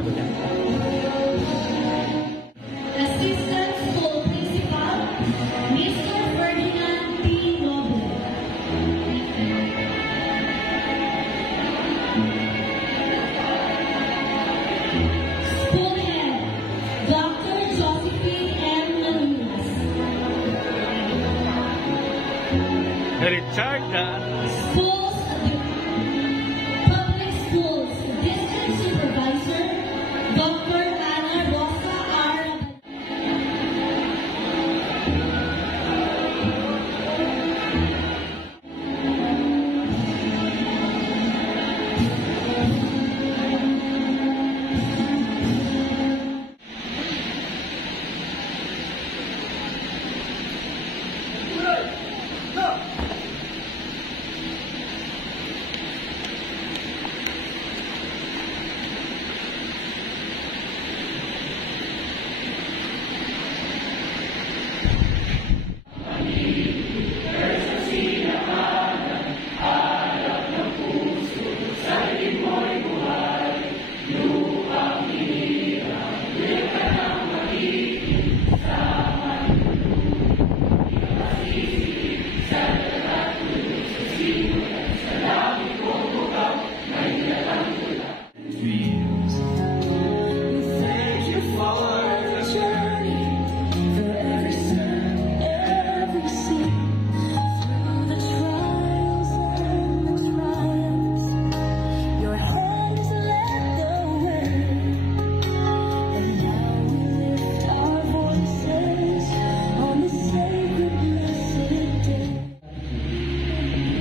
ako dyan. Assistant School Principal, Mr. Ferdinand P. Noble. School Head, Dr. Josephine M. Manunas. Richard Schools, Public Schools, District Supervisor, Dr. Ana Rosa R.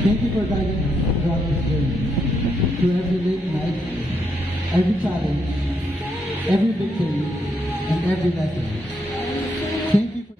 Thank you for guiding us throughout this journey. Through every late night, every challenge, every victory, and every lesson. Thank you for...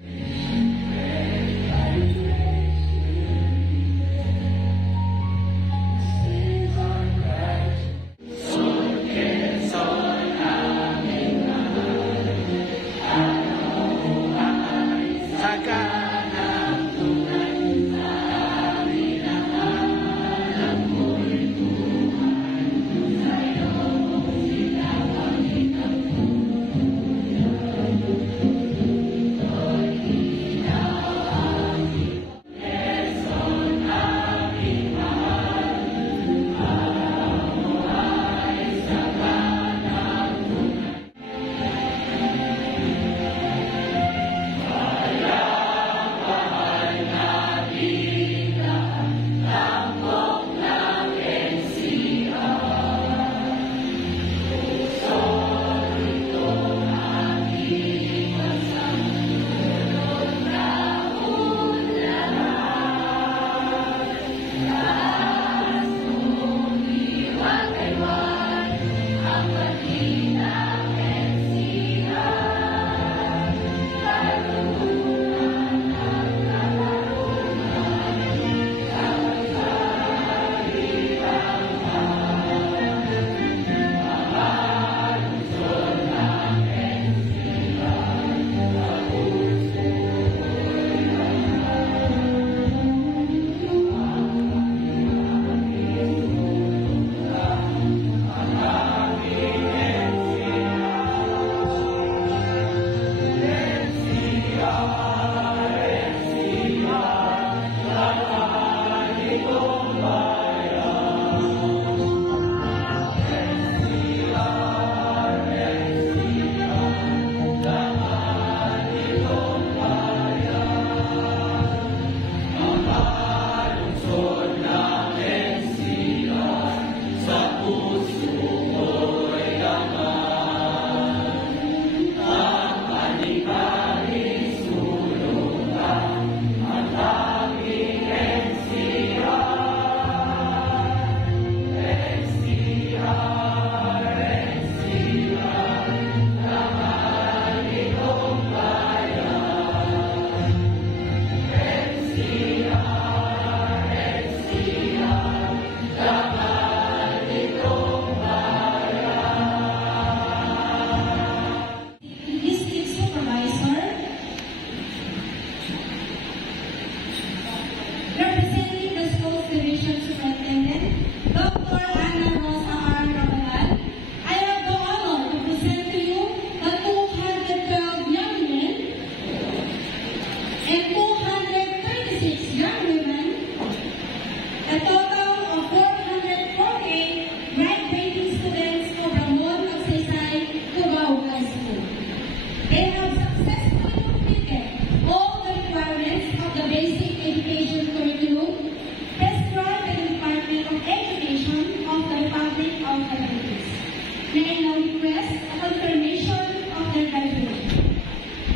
May I now request a confirmation of their graduation.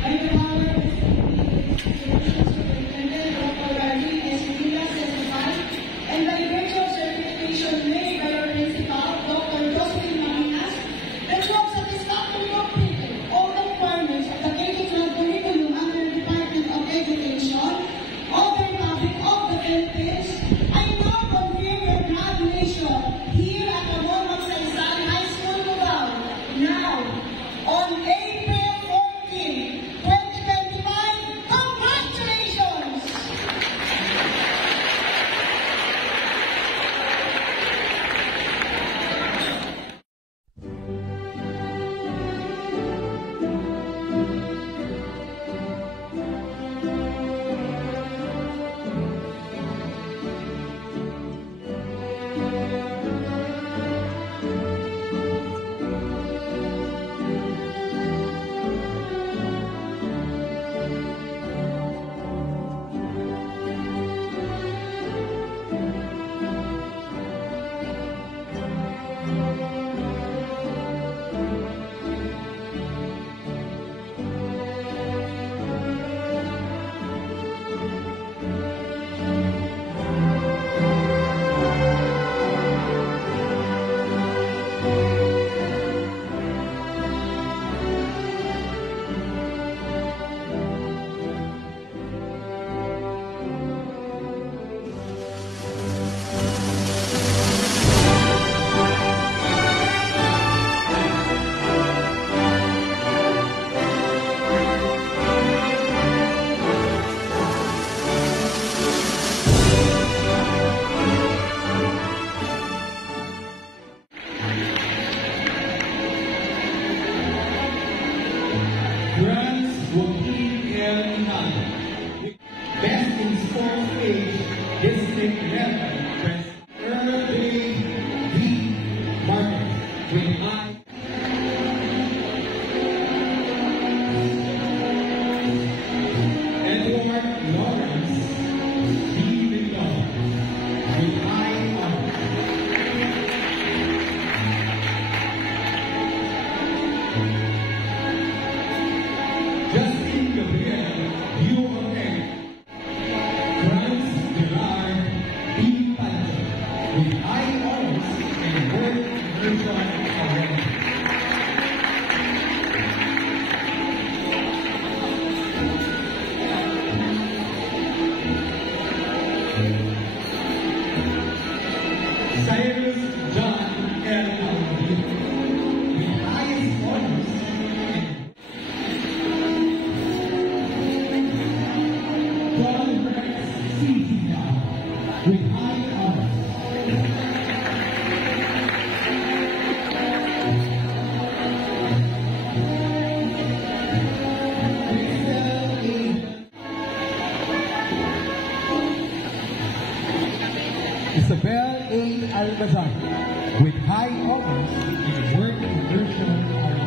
By the power of the Superintendent Dr. Raji S. Villa certified, and by virtue of certification made by our principal, Dr. Josephine Marinas, that you have satisfactorily completed all the requirements of the K-12 curriculum under the Department of Education of the Republic of the Philippines, I now confirm your graduation here at the Magsaysay High School, Cubao. Now, on April 14, 2025, congratulations! Grants Joaquin L. Inal. Best in Sports Age District Level Best Early D. Martin with I. Edward Lawrence D. McDonald with I. Justin Gabriel U.O.A. Franz Pilar B. Pancho with high honors and world virtual award. Cyrus John L. Alvin with highest honors and John Rex Cecilia with high honors. Isabel A. Almazan with high honors in work immersion award.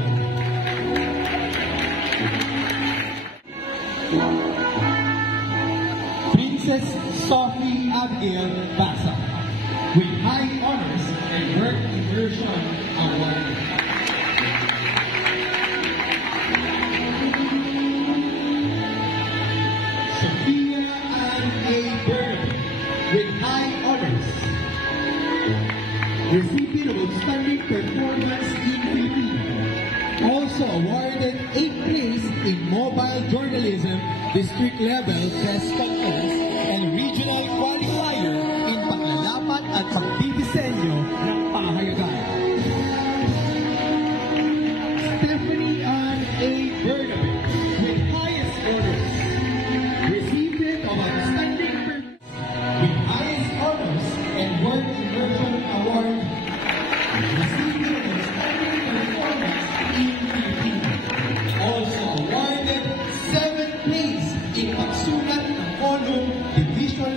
Princess Sophie Abigail Basa with high honors and work immersion award. Sophia Ann A. Burnaby with high honors. Recipient of Outstanding Performance in Filipino. Also awarded 8th place in Mobile Journalism District Level Best Conference and Regional Qualifier in paglalapat at pagdidisenyo ng pahayagan. Stephanie Ann A. Burnaby with highest honors. Recipient of Outstanding Performance with highest honors and Work Immersion Award. Recipient of Outstanding Performance in Filipino. Also awarded 7th place in pagsulat ng Column Division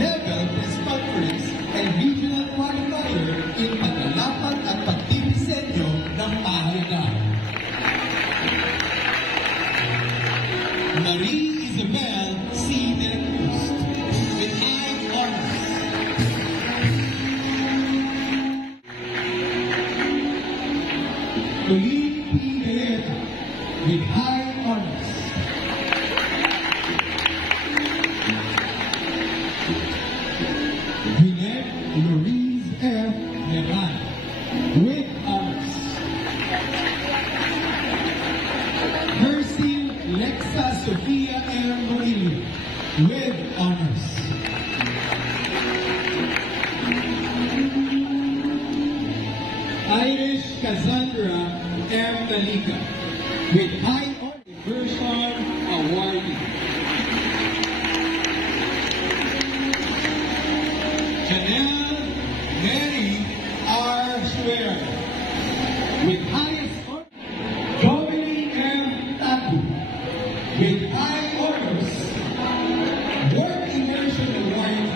Level Press Conference and Regional Qualifier in paglalapat at pagdidisenyo ng pahayagan. Marie Isabel C. De la Cruz with high honors. Colleen P. Galeta with high honors. Gwyneth Louise F. Levan with honors. Mercy Lexa Sofia M. Morillo with honors. Irish Cassandra M. Talika with high honor version awardee. Janelle Mary R. Schwer with highest honor. Dominic M. Taku with high honors. Work Immersion Award.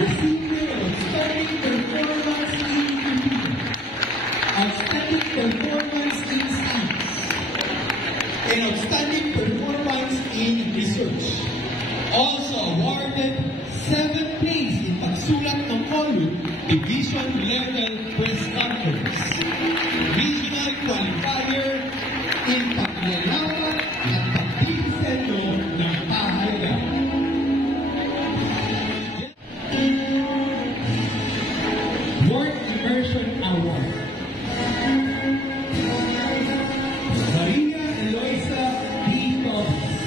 Recipient of Outstanding Performance in Computer, Outstanding Performance in Science, and Outstanding Performance in Research. Also awarded 7th place in pagsulat ng column, Division Level Press Conference. Regional Qualifier in paglalawan at pagdidisenyo ng pahayag. Work Immersion Award. Maria Eloisa D. Torres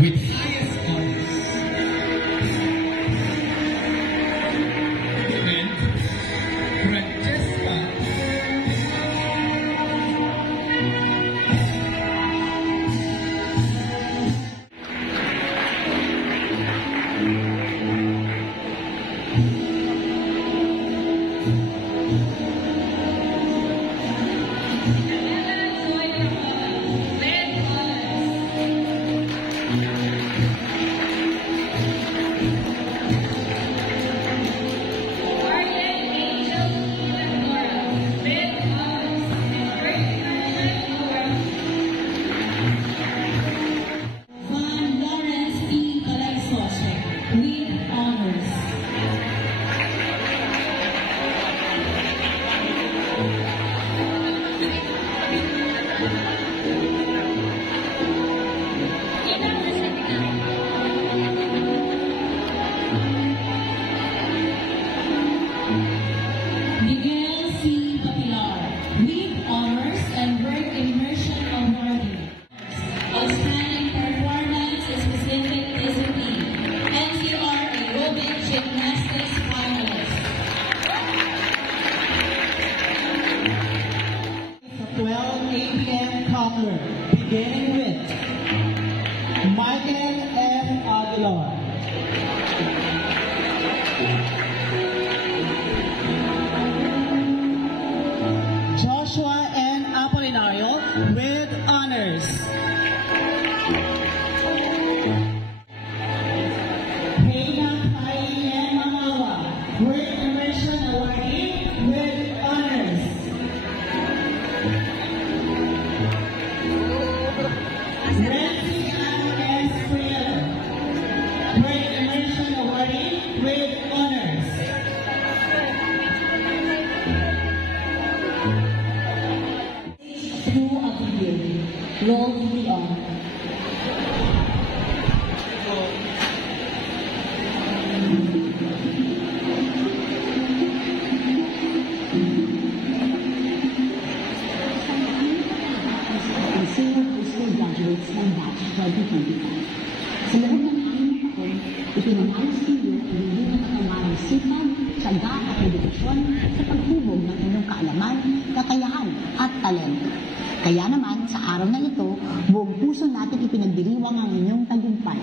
with highest honors. Event Francesca Van Lawrence P. Calaisoshe with honors. Miguel C. Batilar with honors and work immersion awardee. Outstanding performance in specific discipline. NCR aerobic gymnastics finalist. The 12 APM coupler, beginning with Michael F. Aguilar. Joshua N. Apolinario with honors. Reina Kylie Mamawa, Work Immersion Awardee with honors. Nancy Ann S. Freeler, Work Immersion Awardee with honors. Through a video. Roll the on. ang senior high school graduates ng batch 2025. Sa loob ng 6 na taon, ipinamalas ninyo ang hindi nakatangarang sipag, tiyaga at dedikasyon sa paghubog ng inyong kaalaman, kakayahan at talento. Kaya naman, sa araw na ito, buong puso natin ipinagdiriwang ang inyong tagumpay.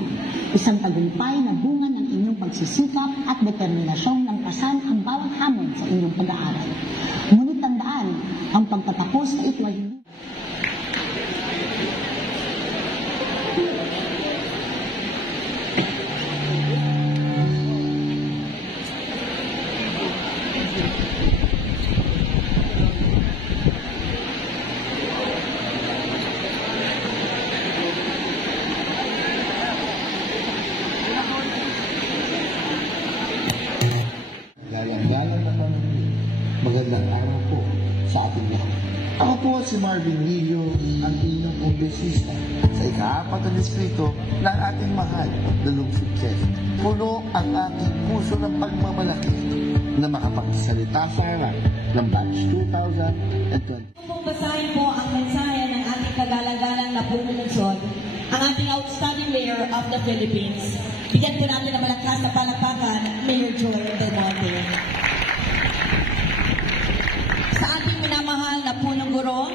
Isang tagumpay na bunga ng inyong pagsisikap at determinasyong lampasan ang bawat hamon sa inyong pag-aaral. Ngunit tandaan, ang pagtatapos na ito ay hindi Galang-galang naman. Magandang araw po sa ating lahat. Ako po si Marvin Lillo, ang inyong kongresista sa ika-4 na distrito ng ating mahal na lungsod Quezon. Puno ang aking puso ng pagmamalaki na makapagsalita sa harap ng batch 2020. Kung basahin po ang mensahe ng ating kagalang-galang na pumulungsod, ang ating outstanding Mayor of the Philippines. Bigyan po natin ng malakas na palakpakan, Mayor Joy Del Monte. Sa ating minamahal na punong guro,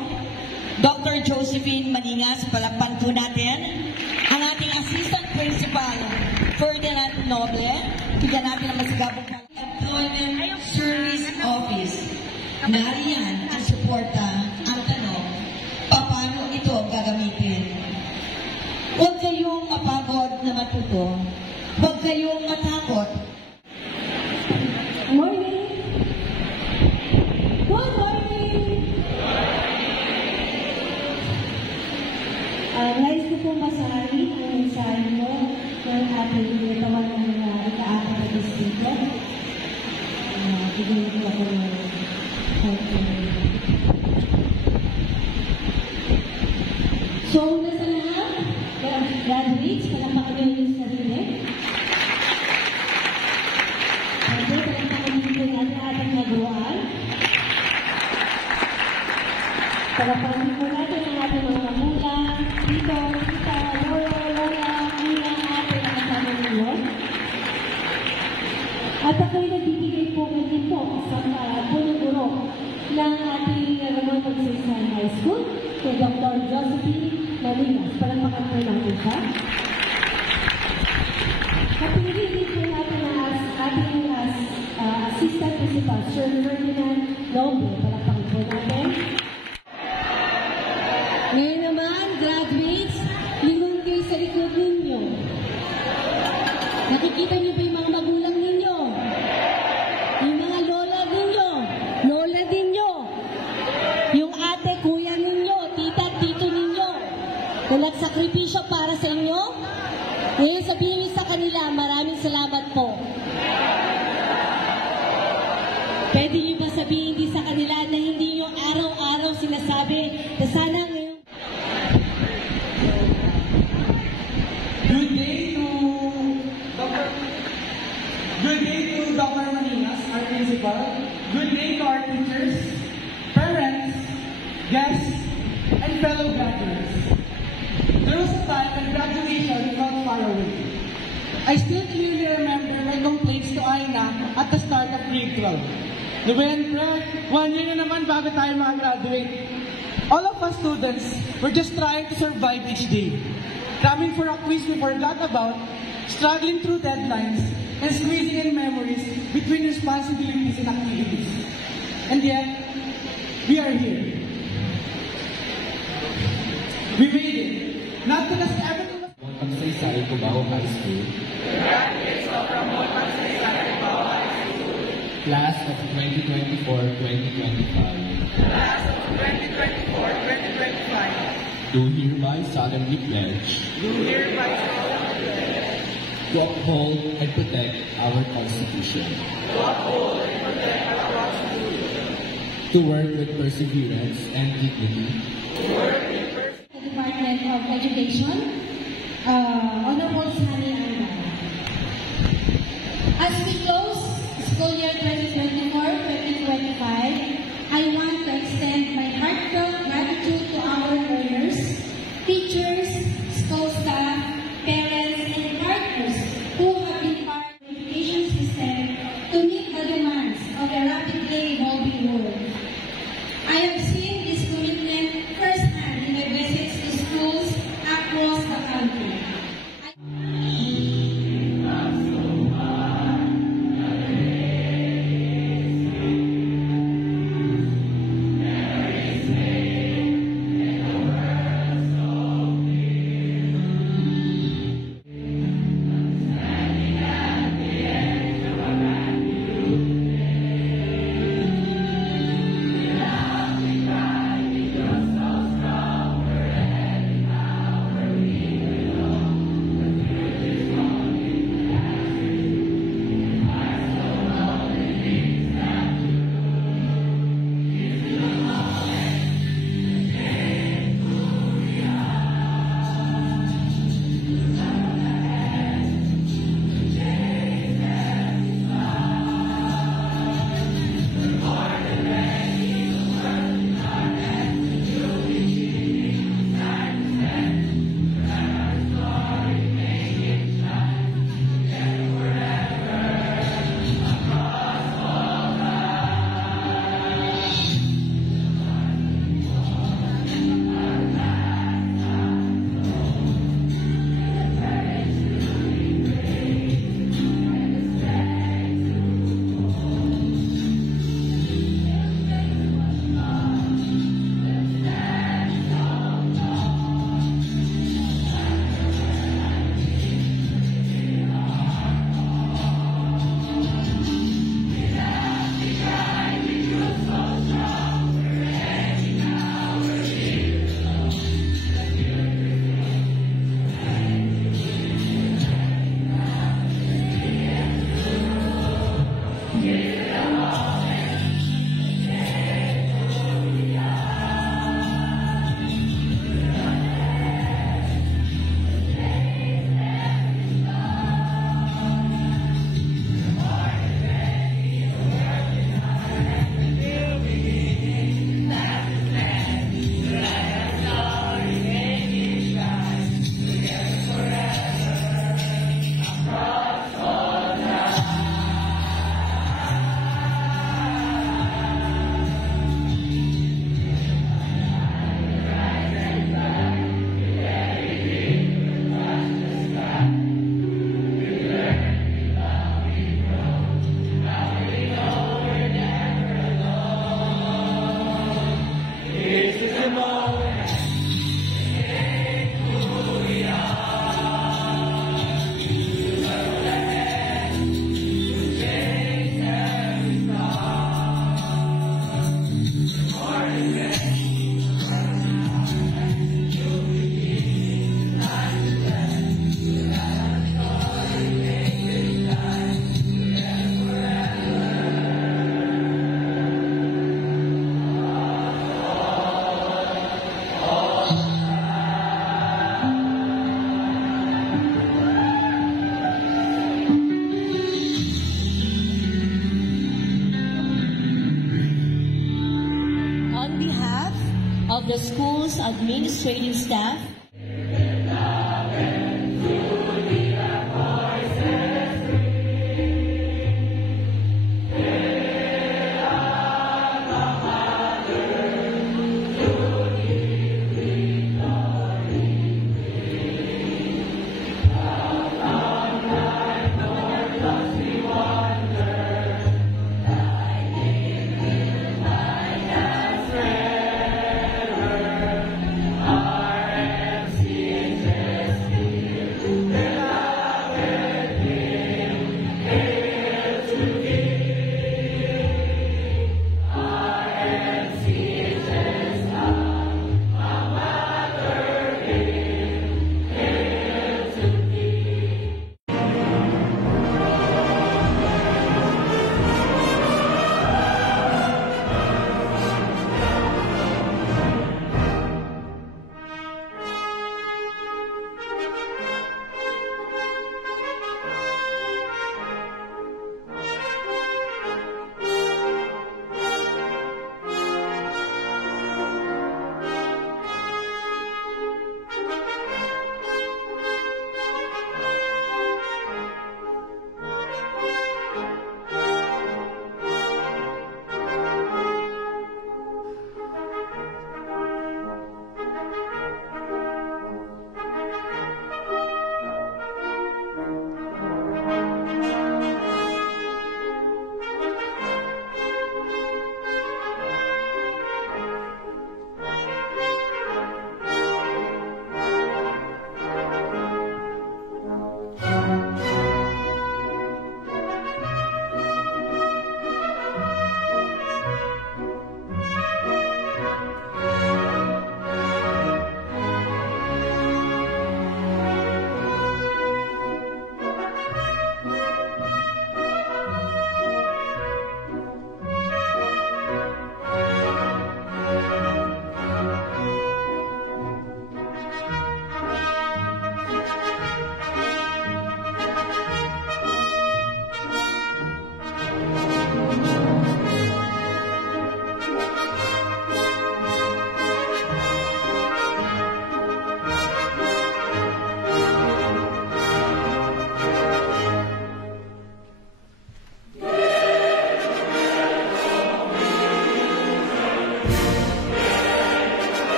Dr. Josephine Maningas, palakpan po natin. Ang ating Assistant Principal, Ferdinand Noble. Bigyan natin ng masigabong Employment Service Office. Nariyan ang suporta ang tanong, paano ito gagamitin? Huwag kayong mapagod na matuto. Huwag kayong matakot. Morning! Good morning! Nais ko pong basahin ang mensahe mo ng ating ginagawa ng ika-4 na distrito. Bigyan ko ako ng So, una sa lahat, graduates, palapakan nyo yung sarili. Okay, palapakan nyo natin ating nagawahan. Palapakan po natin ang ating mga magulang, tito, tita, lolo, lola, kuya, ate, na kasama ninyo. At ako'y nagbibigay po din po sa punong guro ng ating Ramon Magsaysay High School, kay Dr. Josephine Maningas. Palakpakan po natin siya. Kapilin din po natin ang ating Assistant Principal, Sir Ferdinand Noble. Palakpakan po natin. Ngayon naman, graduates, lingon kayo sa likod ninyo. Nakikita niyo ba yung mga magulang ninyo? Yung mga lola ninyo, yung ate, kuya ninyo, tita, tito ninyo, na nagsakripisyo para sa inyo. Ngayon sabihin niyo sa kanila, maraming salamat po. Pwede niyo ba sabihin din sa kanila na hindi niyo araw-araw sinasabi na sana ngayon. Good day to Dr. Maningas, our principal. Good day to our teachers, parents, guests, and fellow graduates. There was a time when graduation felt far away. I still clearly remember my complaints to Aina at the start of grade 12. November, 1 year na naman bago tayo makagraduate. All of us students were just trying to survive each day. Cramming for a quiz we forgot about, struggling through deadlines, and squeezing in memories between responsibilities and activities. And yet, we are here. We made it. Not because everything was... Magsaysay Cubao High School. Graduates of Ramon Magsaysay Cubao High School. Class of 2024-2025. Class of 2024-2025. Do hereby solemnly pledge. Do hereby solemnly pledge. To uphold and protect our Constitution. To uphold and protect our Constitution. To work with perseverance and dignity. To work with perseverance. The Department of Education, Honorable Sally Anna. As we close school year 2024-2025, I want to extend my heartfelt gratitude to our learners, teachers, school staff, parents, and partners who have been part of the education system to meet the demands of a rapidly evolving world. I have seen this commitment firsthand in my visits to schools across the country. of the school's administrative staff,